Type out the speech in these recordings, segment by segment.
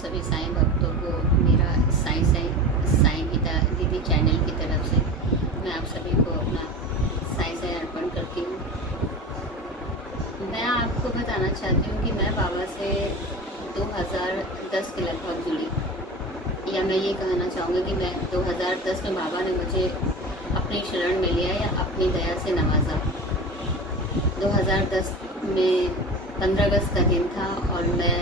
सभी साईं भक्तों को मेरा साईं साईं साईं गीता दीदी चैनल की तरफ से मैं आप सभी को अपना साईं साईं अर्पण करती हूँ। मैं आपको बताना चाहती हूँ कि मैं बाबा से 2010 के लगभग जुड़ी, या मैं ये कहना चाहूँगी कि मैं 2010 में बाबा ने मुझे अपनी शरण में लिया या अपनी दया से नवाजा। 2010 में 15 अगस्त का दिन था और मैं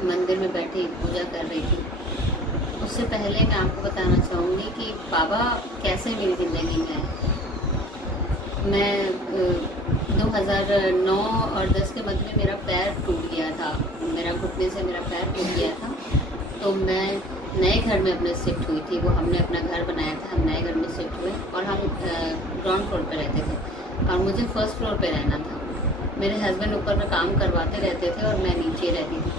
मंदिर में बैठी पूजा कर रही थी। उससे पहले मैं आपको बताना चाहूँगी कि बाबा कैसे मेरी ज़िंदगी में आए। मैं 2009 और 10 के मध्य में मेरा पैर टूट गया था, मेरा घुटने से मेरा पैर टूट गया था। तो मैं नए घर में अपने शिफ्ट हुई थी। वो हमने अपना घर बनाया था, हम नए घर में शिफ्ट हुए और हम ग्राउंड फ्लोर पे रहते थे और मुझे फर्स्ट फ्लोर पे रहना था। मेरे हस्बैंड ऊपर में काम करवाते रहते थे और मैं नीचे रहती थी।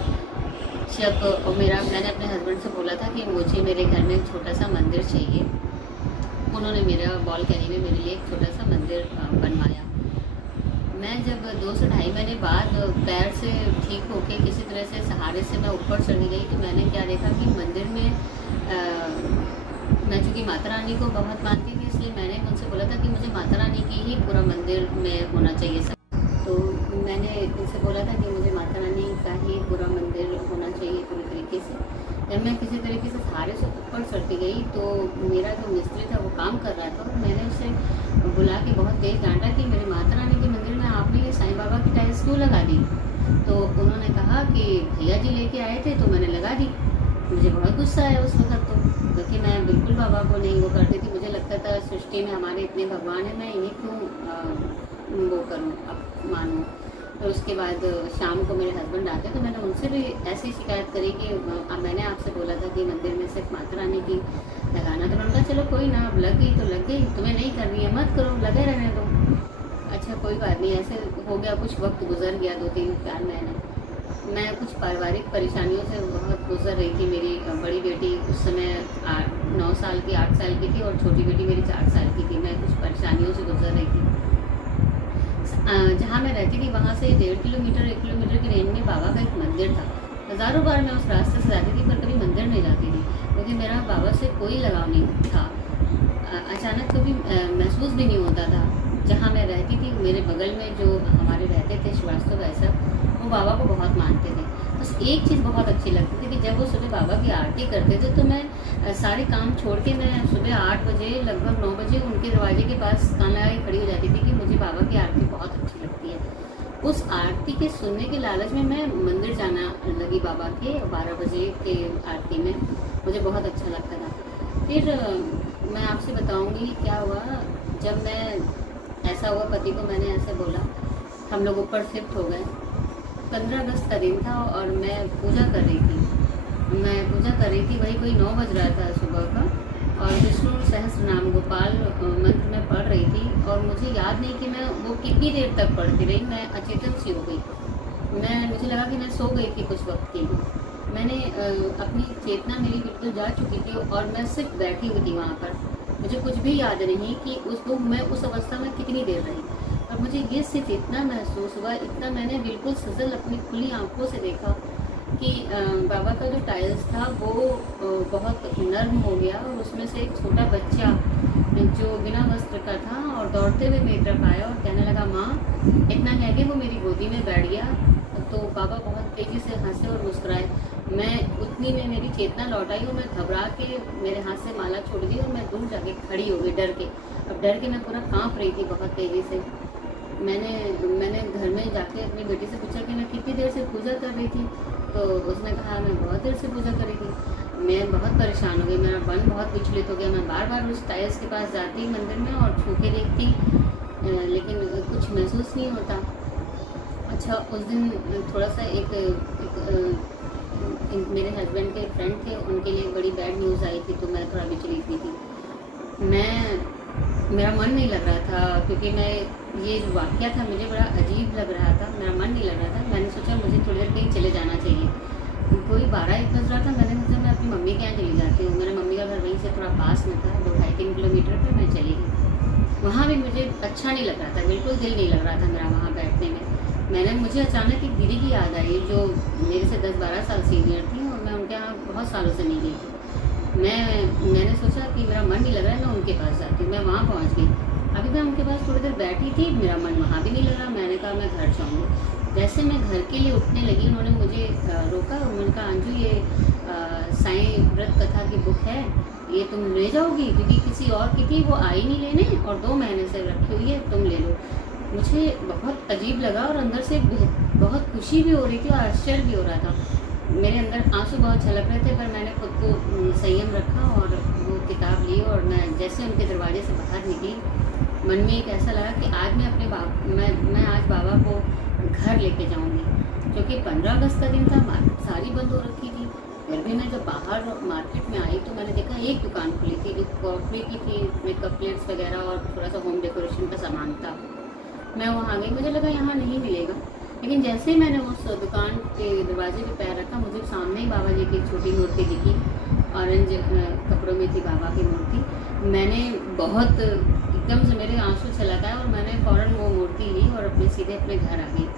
जब मैंने अपने हस्बैंड से बोला था कि मुझे मेरे घर में एक छोटा सा मंदिर चाहिए, उन्होंने मेरा बालकनी में मेरे लिए एक छोटा सा मंदिर बनवाया। मैं जब 2 से ढाई महीने बाद पैर से ठीक होके किसी तरह से सहारे से मैं ऊपर चढ़ी गई, तो मैंने क्या देखा कि मंदिर में मैं चूँकि माता रानी को बहुत मानती थी, इसलिए मैंने उनसे बोला था कि मुझे माता रानी की ही पूरा मंदिर में होना चाहिए सब। तो मैंने इनसे बोला था कि मुझे माता रानी का ही पूरा मंदिर होना चाहिए पूरी तरीके से। जब मैं किसी तरीके से सहारे से ऊपर चढ़ती गई तो मेरा जो मिस्त्री था वो काम कर रहा था और मैंने उसे बुला के बहुत तेज़ डांटा कि मेरी माता रानी के मंदिर में आपने ये साईं बाबा की टाइल्स क्यों लगा दी। तो उन्होंने कहा कि भैया जी लेके आए थे तो मैंने लगा दी। मुझे बहुत गुस्सा आया उस वक्त, तो क्योंकि मैं बिल्कुल बाबा को नहीं वो करती थी। मुझे लगता था सृष्टि में हमारे इतने भगवान हैं, मैं इन्हीं क्यों वो करूँ, अब मानूँ। और उसके बाद शाम को मेरे हस्बैंड आते तो मैंने उनसे भी ऐसी शिकायत करी कि मैंने आपसे बोला था कि मंदिर में सिर्फ माता रानी की लगाना। तो उन्होंने कहा चलो कोई ना, अब लग गई तो लग गई, तुम्हें नहीं करनी है मत करो, लगे रहने दो। अच्छा कोई बात नहीं, ऐसे हो गया, कुछ वक्त गुजर गया, 2-3-4 महीने। मैं कुछ पारिवारिक परेशानियों से बहुत गुजर रही थी। मेरी बड़ी बेटी उस समय 9 साल की 8 साल की थी और छोटी बेटी मेरी 4 साल की थी। मैं कुछ परेशानियों से गुजर रही थी। जहाँ मैं रहती थी वहाँ से 1.5 किलोमीटर 1 किलोमीटर की रेंज में बाबा का एक मंदिर था। हज़ारों बार मैं उस रास्ते से जाती थी पर कभी मंदिर नहीं जाती थी, क्योंकि मेरा बाबा से कोई लगाव नहीं था। अचानक कभी महसूस भी नहीं होता था। जहाँ मैं रहती थी मेरे बगल में जो हमारे रहते थे श्रीवास्तव ऐसा, वो बाबा को बहुत मानते थे। बस एक चीज़ बहुत अच्छी लगती थी कि जब वो सुबह बाबा की आरती करते थे तो मैं सारे काम छोड़ के मैं सुबह 8 बजे लगभग 9 बजे उनके दरवाजे के पास कान लगा खड़ी हो जाती थी कि मुझे बाबा की आरती बहुत अच्छी लगती है। उस आरती के सुनने के लालच में मैं मंदिर जाना लगी बाबा के 12 बजे के आरती में। मुझे बहुत अच्छा लगता था। फिर मैं आपसे बताऊंगी क्या हुआ। जब मैं ऐसा हुआ, पति को मैंने ऐसे बोला, हम लोग ऊपर शिफ्ट हो गए। 15 अगस्त का दिन था और मैं पूजा कर रही थी। वही कोई 9 बज रहा था सुबह का और विष्णु सहस्त्र नाम गोपाल मंत्र में पढ़ रही थी और मुझे याद नहीं कि मैं वो कितनी देर तक पढ़ती रही। मैं अचेतन सी हो गई। मुझे लगा कि मैं सो गई थी कुछ वक्त के लिए। मैंने अपनी चेतना मेरी बिल्कुल जा चुकी थी और मैं सिर्फ बैठी हुई थी वहाँ पर। मुझे कुछ भी याद नहीं कि मैं उस अवस्था में कितनी देर रही। और मुझे ये सिर्फ इतना महसूस हुआ, इतना मैंने बिल्कुल सजल अपनी खुली आंखों से देखा कि बाबा का जो टाइल्स था वो बहुत नर्म हो गया और उसमें से एक छोटा बच्चा जो बिना वस्त्र का था और दौड़ते हुए मेरी तरफ आया और कहने लगा माँ। इतना कह के वो मेरी गोदी में बैठ गया। तो बाबा बहुत तेज़ी से हंसे और मुस्कुराए। मैं उतनी में मेरी चेतना लौट आई और मैं घबरा के मेरे हाथ से माला छोड़ दी और मैं दूर जाके खड़ी हो गई डर के। अब डर के मैं पूरा काँप रही थी बहुत तेज़ी से। मैंने घर में जाके अपनी बेटी से पूछा कि मैं कितनी देर से पूजा कर रही थी। तो उसने कहा मैं बहुत देर से पूजा कर रही थी। मैं बहुत परेशान हो गई, मेरा मन बहुत विचलित हो गया। मैं बार बार उस टाइल्स के पास जाती मंदिर में और छू के देखती, लेकिन कुछ महसूस नहीं होता। अच्छा उस दिन थोड़ा सा मेरे हस्बैंड के फ्रेंड थे, उनके लिए बड़ी बैड न्यूज़ आई थी, तो मैं थोड़ा विचलित भी थी। मेरा मन नहीं लग रहा था क्योंकि ये जो वाक़या था मुझे बड़ा अजीब लग रहा था। मेरा मन नहीं लग रहा था। मैंने सोचा मुझे थोड़ी देर कहीं चले जाना चाहिए। कोई 12-1 बज रहा था। मैंने सोचा मैं अपनी मम्मी के यहाँ चली जाती हूँ। मेरे मम्मी का घर वहीं से थोड़ा पास में था, 2-2.5-3 किलोमीटर पर मैं चली गई। वहाँ भी मुझे अच्छा नहीं लग रहा था, बिल्कुल दिल नहीं लग रहा था मेरा वहाँ बैठने में। मुझे अचानक एक दीदी की याद आई जो मेरे से 10-12 साल सीनियर थी और मैं उनके यहाँ बहुत सालों से नहीं गई थी। मैंने सोचा कि मेरा मन नहीं लग रहा है, मैं उनके पास जाती हूँ। मैं वहाँ पहुँच गई। अभी मैं उनके पास थोड़ी देर बैठी थी, मेरा मन वहाँ भी नहीं लग रहा। मैंने कहा मैं घर जाऊँगी। जैसे मैं घर के लिए उठने लगी, उन्होंने मुझे रोका। उन्होंने कहा अंजू, ये साईं व्रत कथा की बुक है, ये तुम ले जाओगी? क्योंकि किसी और की थी, वो आई नहीं लेने, और 2 महीने से रखी हुई है, तुम ले लो। मुझे बहुत अजीब लगा और अंदर से बहुत खुशी भी हो रही थी और आश्चर्य भी हो रहा था। मेरे अंदर आंसू बहुत छलक रहे थे, पर मैंने खुद को संयम रखा और वो किताब ली। और मैं जैसे उनके दरवाजे से बाहर निकली, मन में एक ऐसा लगा कि आज मैं अपने मैं आज बाबा को घर लेके जाऊंगी। क्योंकि 15 अगस्त का दिन था, मार्केट सारी बंद हो रखी थी। फिर भी मैं जब बाहर मार्केट में आई तो मैंने देखा एक दुकान खुली थी जो कॉफी की थी, मेकअप प्लेट्स वगैरह और थोड़ा सा होम डेकोरेशन का सामान था। मैं वहाँ गई, मुझे लगा यहाँ नहीं मिलेगा। लेकिन जैसे ही मैंने उस दुकान के दरवाजे पे पैर रखा, मुझे सामने ही बाबा जी की एक छोटी मूर्ति दिखी। ऑरेंज कपड़ों में थी बाबा की मूर्ति। मैंने बहुत एकदम से मेरे आंसू छलक आए और मैंने फ़ौरन वो मूर्ति ली और सीधे अपने घर आ गई।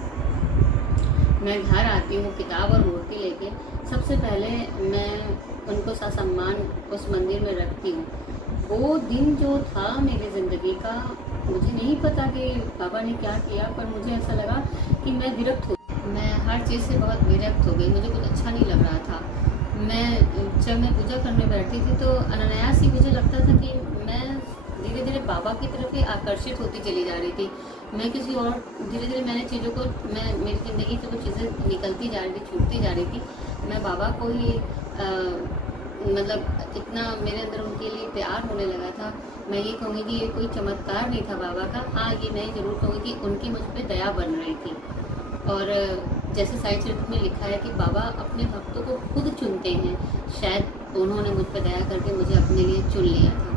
मैं घर आती हूँ किताब और मूर्ति लेके, सबसे पहले मैं उनको ससम्मान उस मंदिर में रखती हूँ। वो दिन जो था मेरी ज़िंदगी का, मुझे नहीं पता कि बाबा ने क्या किया, पर मुझे ऐसा लगा कि मैं विरक्त हो, मैं हर चीज़ से बहुत विरक्त हो गई। मुझे कुछ अच्छा नहीं लग रहा था। जब मैं पूजा करने बैठी थी तो अनायास ही मुझे लगता था कि मैं धीरे धीरे बाबा की तरफ ही आकर्षित होती चली जा रही थी। मैं किसी और धीरे धीरे मैंने चीज़ों को मेरी ज़िंदगी से कुछ चीज़ें निकलती जा रही थी, छूटती जा रही थी। मैं बाबा को ही मतलब इतना मेरे अंदर उनके लिए प्यार होने लगा था। मैं ये कहूँगी कि ये कोई चमत्कार नहीं था बाबा का। हाँ, ये मैं ज़रूर कहूँगी कि उनकी मुझ पर दया बन रही थी। और जैसे साईं चरित्र में लिखा है कि बाबा अपने भक्तों को खुद चुनते हैं, शायद उन्होंने मुझ पर दया करके मुझे अपने लिए चुन लिया था।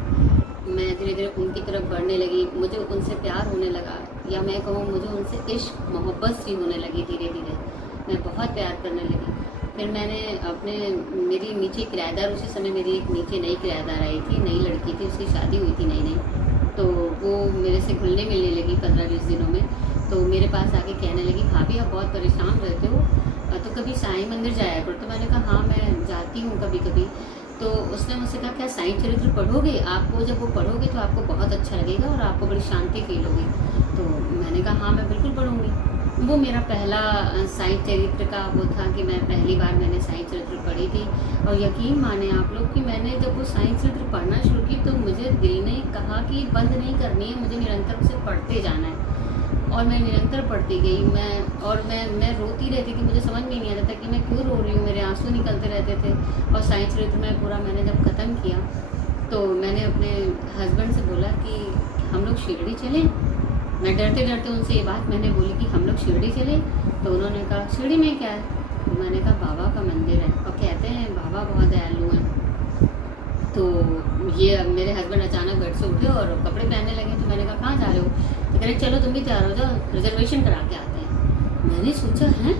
मैं धीरे धीरे उनकी तरफ बढ़ने लगी, मुझे उनसे प्यार होने लगा, या मैं कहूँ मुझे उनसे इश्क मोहब्बत सी होने लगी। धीरे धीरे मैं बहुत प्यार करने लगी। फिर मैंने मेरी नीचे किराएदार, उसी समय मेरी एक नीचे नई किराएदार आई थी, नई लड़की थी, उसकी शादी हुई थी नई, तो वो मेरे से घुलने मिलने लगी 15-20 दिनों में। तो मेरे पास आके कहने लगी, भाभी आप बहुत परेशान रहते हो, तो कभी साईं मंदिर जाया करो। तो मैंने कहा हाँ मैं जाती हूँ कभी कभी। तो उसने मुझसे कहा क्या साईं चरित्र पढ़ोगे? आपको जब वो पढ़ोगे तो आपको बहुत अच्छा लगेगा और आपको बड़ी शांति फील होगी। तो मैंने कहा हाँ मैं बिल्कुल पढ़ूँगी। वो मेरा पहला साईं चरित्र का वो था कि मैं पहली बार मैंने साईं चरित्र पढ़ी थी। और यकीन माने आप लोग कि मैंने जब वो साईं चरित्र पढ़ना शुरू की तो मुझे दिल ने कहा कि बंद नहीं करनी है, मुझे निरंतर उसे पढ़ते जाना है। और मैं निरंतर पढ़ती गई। मैं रोती रहती थी, मुझे समझ में नहीं आता था कि मैं क्यों रो रही हूँ, मेरे आंसू निकलते रहते थे। और साईं चरित्र में पूरा मैंने जब ख़त्म किया तो मैंने अपने हस्बैंड से बोला कि हम लोग शिरडी चलें। मैं डरते डरते उनसे ये बात मैंने बोली कि हम लोग शिरडी चलें। तो उन्होंने कहा शिरडी में क्या है? तो मैंने कहा बाबा का मंदिर है और कहते हैं बाबा बहुत दयालु हैं। तो ये मेरे हस्बैंड अचानक बेड से उठे और कपड़े पहनने लगे। तो मैंने कहा कहाँ जा रहे हो? तो कह रहे चलो तुम भी तैयार हो जाओ, रिजर्वेशन करा के आते हैं। मैंने सोचा है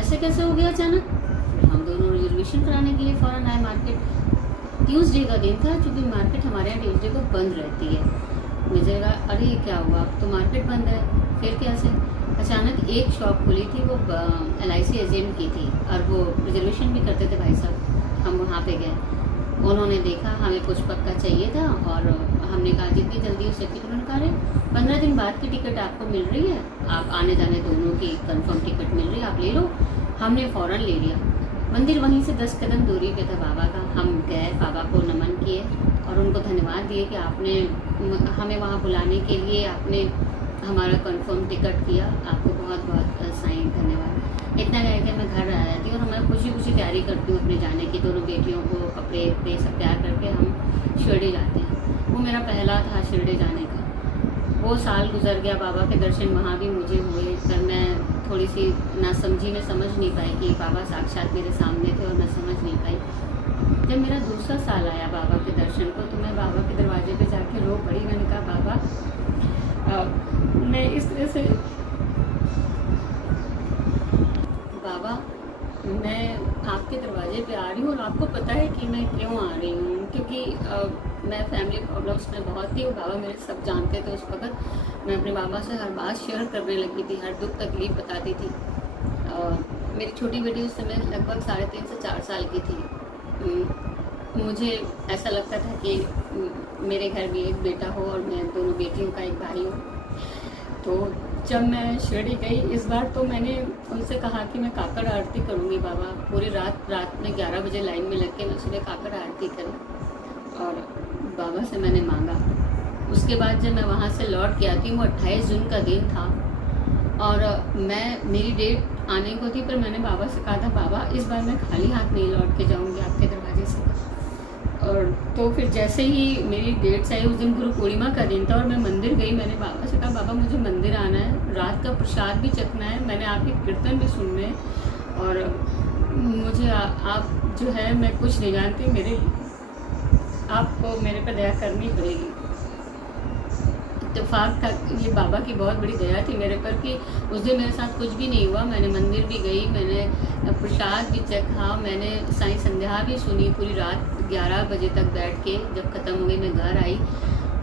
ऐसे कैसे हो गया अचानक? फिर हम दोनों रिजर्वेशन कराने के लिए फ़ौरन आए मार्केट। ट्यूसडे का दिन था, चूँकि मार्केट हमारे यहाँ ट्यूसडे को बंद रहती है। मुझे लगा अरे क्या हुआ, अब तो मार्केट बंद है, फिर कैसे? अचानक एक शॉप खुली थी, वो LIC एजेंट की थी और वो रिजर्वेशन भी करते थे भाई साहब। हम वहाँ पे गए, उन्होंने देखा हमें पुष्पक का चाहिए था और हमने कहा जितनी जल्दी हो सके। उन्होंने कहा 15 दिन बाद की टिकट आपको मिल रही है, आप आने जाने दोनों की कंफर्म टिकट मिल रही है, आप ले लो। हमने फ़ौरन ले लिया। मंदिर वहीं से 10 कदम दूरी पे था बाबा का। हम गए, बाबा को नमन किए और उनको धन्यवाद दिए कि आपने हमें वहाँ बुलाने के लिए आपने हमारा कंफर्म टिकट किया। आपको बहुत बहुत साईं धन्यवाद। इतना कह के मैं घर आ जाती हूँ और मैं खुशी खुशी तैयारी करती हूँ अपने जाने की। दोनों बेटियों को कपड़े पे सब तैयार करके हम शिरडी जाते हैं। वो मेरा पहला था शिरडी जाने का। वो साल गुजर गया, बाबा के दर्शन वहाँ भी मुझे हुए, पर मैं थोड़ी सी नासमझी में समझ नहीं पाई कि बाबा साक्षात मेरे सामने थे और मैं समझ नहीं पाई। जब मेरा दूसरा साल आया बाबा के दर्शन को तो मैं बाबा के दरवाजे पे जाके रो पड़ी। मैंने कहा बाबा मैं इस तरह से, बाबा मैं आपके दरवाजे पे आ रही हूँ और आपको पता है कि मैं क्यों आ रही हूँ, क्योंकि मैं फैमिली प्रॉब्लम्स में बहुत थी। बाबा मेरे सब जानते थे उस वक्त। मैं अपने बाबा से हर बात शेयर करने लगी थी, हर दुख तकलीफ बताती थी। मेरी छोटी बेटी उस समय लगभग 3.5 से 4 साल की थी। मुझे ऐसा लगता था कि मेरे घर भी एक बेटा हो और मैं दोनों बेटियों का एक भाई हो। तो जब मैं शिरडी गई इस बार, तो मैंने उनसे कहा कि मैं काकड़ आरती करूँगी बाबा। पूरी रात में 11 बजे लाइन में लग के मैं सुबह काकड़ आरती करूँ, और बाबा से मैंने मांगा। उसके बाद जब मैं वहाँ से लौट के आती हूँ, 28 जून का दिन था और मेरी डेट आने को थी, पर मैंने बाबा से कहा था बाबा इस बार मैं खाली हाथ नहीं लौट के जाऊँगी आपके दरवाजे से। और तो फिर जैसे ही मेरी डेट्स आई, उस दिन गुरु पूर्णिमा का दिन था और मैं मंदिर गई। मैंने बाबा से कहा बाबा मुझे मंदिर आना है, रात का प्रसाद भी चखना है, मैंने आपके कीर्तन भी सुनने हैं, और मुझे आप जो है, मैं कुछ नहीं जानती, आपको मेरे पर दया करनी पड़ेगी। इत्तेफाक था, ये बाबा की बहुत बड़ी दया थी मेरे पर कि उस दिन मेरे साथ कुछ भी नहीं हुआ। मैंने मंदिर भी गई, मैंने प्रसाद भी चखा, मैंने साईं संध्या भी सुनी पूरी रात 11 बजे तक बैठ के। जब ख़त्म हो गई मैं घर आई।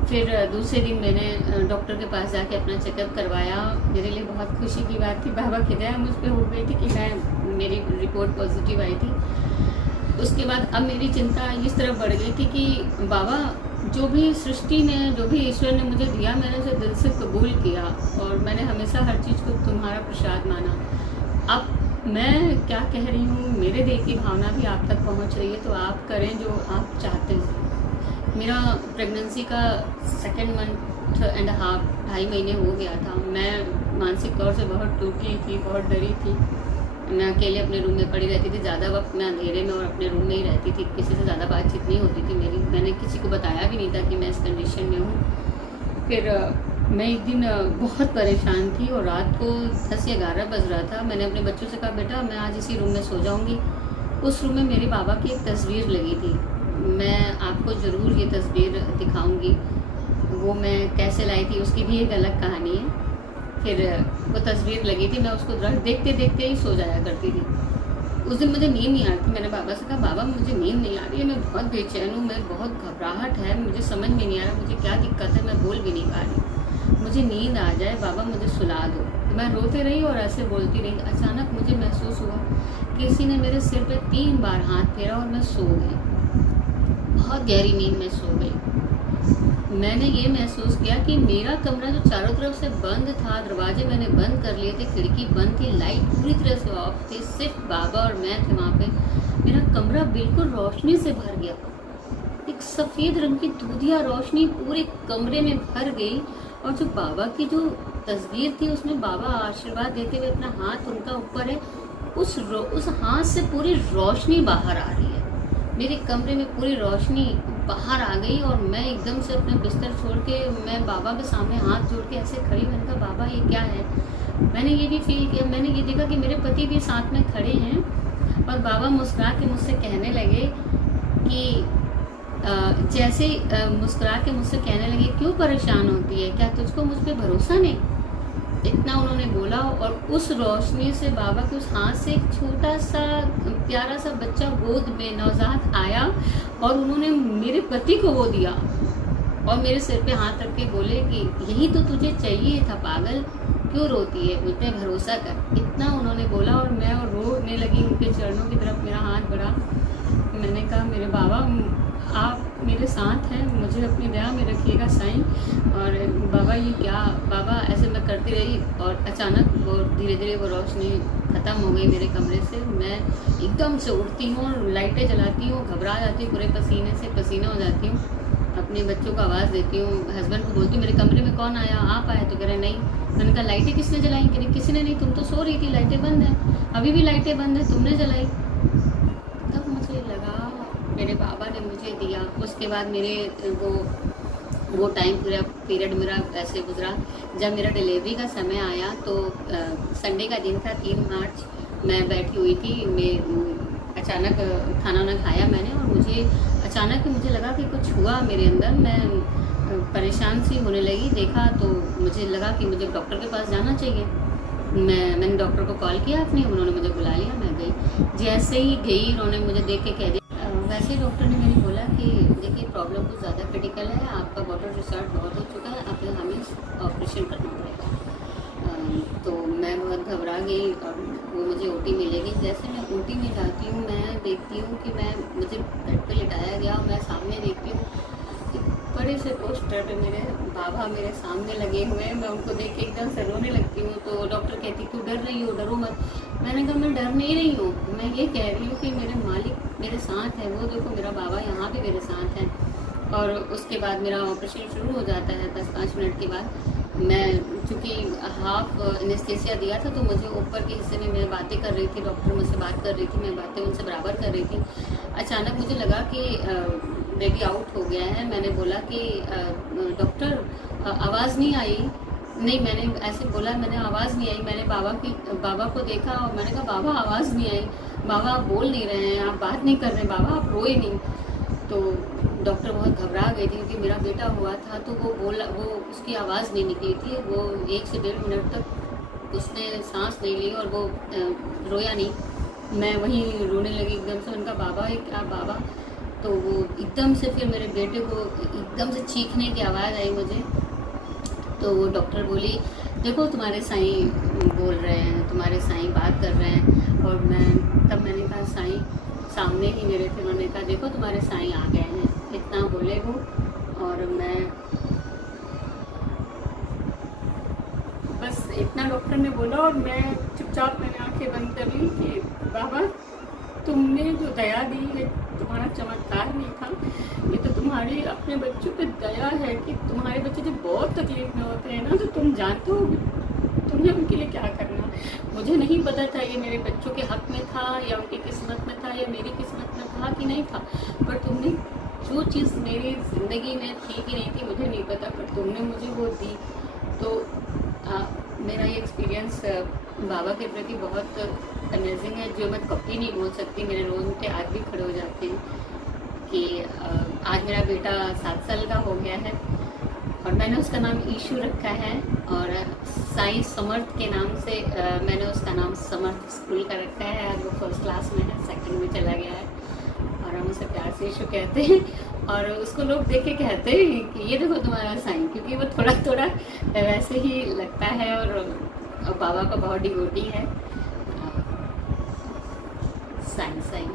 फिर दूसरे दिन मैंने डॉक्टर के पास जाके अपना चेकअप करवाया। मेरे लिए बहुत खुशी की बात थी, बाबा की दया मुझ पर हो गई थी कि मेरी रिपोर्ट पॉजिटिव आई थी। उसके बाद अब मेरी चिंता इस तरह बढ़ गई थी कि बाबा जो भी सृष्टि ने, जो भी ईश्वर ने मुझे दिया, मैंने उसे दिल से कबूल किया और मैंने हमेशा हर चीज़ को तुम्हारा प्रसाद माना। अब मैं क्या कह रही हूँ, मेरे दिल की भावना भी आप तक पहुँच रही है, तो आप करें जो आप चाहते हो। मेरा प्रेगनेंसी का 2 मंथ एंड हाफ, 2.5 महीने हो गया था। मैं मानसिक तौर से बहुत टूटी थी, बहुत डरी थी। मैं अकेले अपने रूम में पड़ी रहती थी, ज़्यादा वक्त मैं अंधेरे में और अपने रूम में ही रहती थी। किसी से ज़्यादा बातचीत नहीं होती थी मेरी। मैंने किसी को बताया भी नहीं था कि मैं इस कंडीशन में हूँ। फिर मैं एक दिन बहुत परेशान थी और रात को 10 या 11 बज रहा था। मैंने अपने बच्चों से कहा बेटा मैं आज इसी रूम में सो जाऊँगी। उस रूम में मेरे बाबा की एक तस्वीर लगी थी। मैं आपको ज़रूर ये तस्वीर दिखाऊँगी। वो मैं कैसे लाई थी उसकी भी एक अलग कहानी है। फिर वो तस्वीर लगी थी, मैं उसको देखते देखते ही सो जाया करती थी। उस दिन मुझे नींद नहीं आ रही थी। मैंने बाबा से कहा बाबा मुझे नींद नहीं आ रही है, मैं बहुत बेचैन हूँ, मैं बहुत घबराहट है, मुझे समझ में नहीं आ रहा मुझे क्या दिक्कत है, मैं बोल भी नहीं पा रही, मुझे नींद आ जाए बाबा, मुझे सुला दो। मैं रोते रही और ऐसे बोलती रही। अचानक मुझे महसूस हुआ किसी ने मेरे सिर पे 3 बार हाथ फेरा और मैं सो गई। बहुत गहरी नींद में सो गई। मैंने ये महसूस किया कि मेरा कमरा जो चारों तरफ से बंद था, दरवाजे मैंने बंद कर लिए थे, खिड़की बंद थी, लाइट पूरी तरह से ऑफ थी, सिर्फ बाबा और मैं थे वहाँ पे। मेरा कमरा बिल्कुल रोशनी से भर गया। एक सफ़ेद रंग की दूधिया रोशनी पूरे कमरे में भर गई और जो बाबा की जो तस्वीर थी उसमें बाबा आशीर्वाद देते हुए अपना हाथ उनका ऊपर है, उस हाथ से पूरी रोशनी बाहर आ रही है। मेरे कमरे में पूरी रोशनी बाहर आ गई और मैं एकदम से अपने बिस्तर छोड़ के मैं बाबा के सामने हाथ जोड़ के ऐसे खड़ी। मैंने कहा बाबा ये क्या है। मैंने ये भी फील किया, मैंने ये देखा कि मेरे पति भी साथ में खड़े हैं और बाबा मुस्कुरा के मुझसे कहने लगे कि जैसे मुस्कुरा के मुझसे कहने लगे क्यों परेशान होती है, क्या तुझको मुझ पर भरोसा नहीं। इतना उन्होंने बोला और उस रोशनी से बाबा के उस हाथ से एक छोटा सा प्यारा सा बच्चा गोद में नवजात आया और उन्होंने मेरे पति को वो दिया और मेरे सिर पे हाथ रख के बोले कि यही तो तुझे चाहिए था पागल, क्यों रोती है, मुझ पर भरोसा कर। इतना उन्होंने बोला और मैं रोने लगी उनके चरणों की तरफ, मेरा हाथ बढ़ा। मैंने कहा मेरे बाबा आप मेरे साथ हैं, मुझे अपनी दया में रखिएगा साईं। और बाबा ये क्या, बाबा ऐसे मैं करती रही और अचानक वो धीरे धीरे वो रोशनी ख़त्म हो गई मेरे कमरे से। मैं एकदम से उठती हूँ और लाइटें जलाती हूँ, घबरा जाती हूँ, पूरे पसीने से पसीना हो जाती हूँ। अपने बच्चों को आवाज़ देती हूँ, हस्बैंड को बोलती हूँ मेरे कमरे में कौन आया, आप आए, तो कह रहे नहीं। मैंने कहा लाइटें किसने जलाई, कह रही किसी ने नहीं, तुम तो सो रही थी, लाइटें बंद हैं, अभी भी लाइटें बंद हैं, तुमने जलाई। तब मुझे लगा मेरे बाबा ने मुझे दिया। उसके बाद मेरे वो टाइम पूरा पीरियड मेरा ऐसे गुजरा। जब मेरा डिलीवरी का समय आया तो संडे का दिन था, 3 मार्च। मैं बैठी हुई थी, मैं अचानक खाना वाना खाया मैंने और मुझे अचानक मुझे लगा कि कुछ हुआ मेरे अंदर। मैं परेशान सी होने लगी। देखा तो मुझे लगा कि मुझे डॉक्टर के पास जाना चाहिए। मैंने डॉक्टर को कॉल किया अपने, उन्होंने मुझे बुला लिया, मैं गई। जैसे ही गई उन्होंने मुझे देख के कह दिया, वैसे डॉक्टर ने मेरे बोला कि देखिए प्रॉब्लम कुछ ज़्यादा क्रिटिकल है, आपका वाटर रिसर्च बहुत हो चुका है, आपको हमें ऑपरेशन करना पड़ेगा। तो मैं बहुत घबरा गई और वो मुझे ओटी में ले गई। जैसे मैं ओटी में जाती हूँ मैं देखती हूँ हूँ कि मुझे बेड पे लिटाया गया और मैं सामने देखती हूँ बड़े से पोस्टर पे मेरे बाबा मेरे सामने लगे हुए हैं। मैं उनको देख के एकदम से रोने लगती हूँ। तो डॉक्टर कहती क्यों डर रही हो, डरो मत। मैंने कहा मैं डर नहीं रही हूँ, मैं ये कह रही हूँ कि मेरे मालिक मेरे साथ है। वो देखो मेरा बाबा यहाँ भी मेरे साथ है। और उसके बाद मेरा ऑपरेशन शुरू हो जाता है 10-5 मिनट के बाद। मैं चूँकि हाफ एनेस्थीसिया दिया था तो मुझे ऊपर के हिस्से में मैं बातें कर रही थी, डॉक्टर मुझसे बात कर रही थी, मैं बातें उनसे बराबर कर रही थी। अचानक मुझे लगा कि बेबी आउट हो गया है। मैंने बोला कि डॉक्टर आवाज़ नहीं आई। नहीं, मैंने ऐसे बोला, मैंने आवाज़ नहीं आई। मैंने बाबा को देखा और मैंने कहा बाबा आवाज़ नहीं आई, बाबा आप बोल नहीं रहे हैं, आप बात नहीं कर रहे, बाबा आप रोए नहीं। तो डॉक्टर बहुत घबरा गई थी क्योंकि मेरा बेटा हुआ था। तो वो उसकी आवाज़ नहीं निकली थी। वो 1 से 1.5 मिनट तक उसने सांस नहीं ली और वो रोया नहीं। मैं वहीं रोने लगी एकदम से। उनका बाबा है क्या बाबा। तो वो एकदम से फिर मेरे बेटे को एकदम से चीखने की आवाज़ आई मुझे। तो वो डॉक्टर बोली देखो तुम्हारे साईं बोल रहे हैं, तुम्हारे साईं बात कर रहे हैं। और मैंने कहा साईं सामने ही मेरे थे। उन्होंने कहा देखो तुम्हारे साईं आ गए हैं, इतना बोले वो। और मैं बस इतना डॉक्टर ने बोला और मैं चुपचाप मैंने आंखें बंद कर ली कि बाबा तुमने जो दया दी है तुम्हारा चमत्कार नहीं था, ये तो तुम्हारी अपने बच्चों पे दया है कि तुम्हारे बच्चे जब बहुत तकलीफ में होते हैं ना तो तुम जानते हो तुमने उनके लिए क्या करना। मुझे नहीं पता था ये मेरे बच्चों के हक में था या उनकी किस्मत में था या मेरी किस्मत में था कि नहीं था, पर तुमने जो चीज़ मेरी ज़िंदगी में थी कि नहीं थी मुझे नहीं पता, पर तुमने मुझे वो दी। तो मेरा ये एक्सपीरियंस बाबा के प्रति बहुत अमेजिंग है, जो मैं कभी नहीं बोल सकती। मेरे रोंगटे आज भी खड़े हो जाते हैं कि आज मेरा बेटा 7 साल का हो गया है और मैंने उसका नाम ईशु रखा है। और साईं समर्थ के नाम से मैंने उसका नाम समर्थ स्कूल का रखा है। आज वो 1st क्लास में है, 2nd में चला गया है और हम उसे प्यार से ईशु कहते हैं। और उसको लोग देख के कहते हैं कि ये देखो तुम्हारा साईं, क्योंकि वो थोड़ा थोड़ा वैसे ही लगता है और बाबा का बहुत डिवोटी है। साईं साईं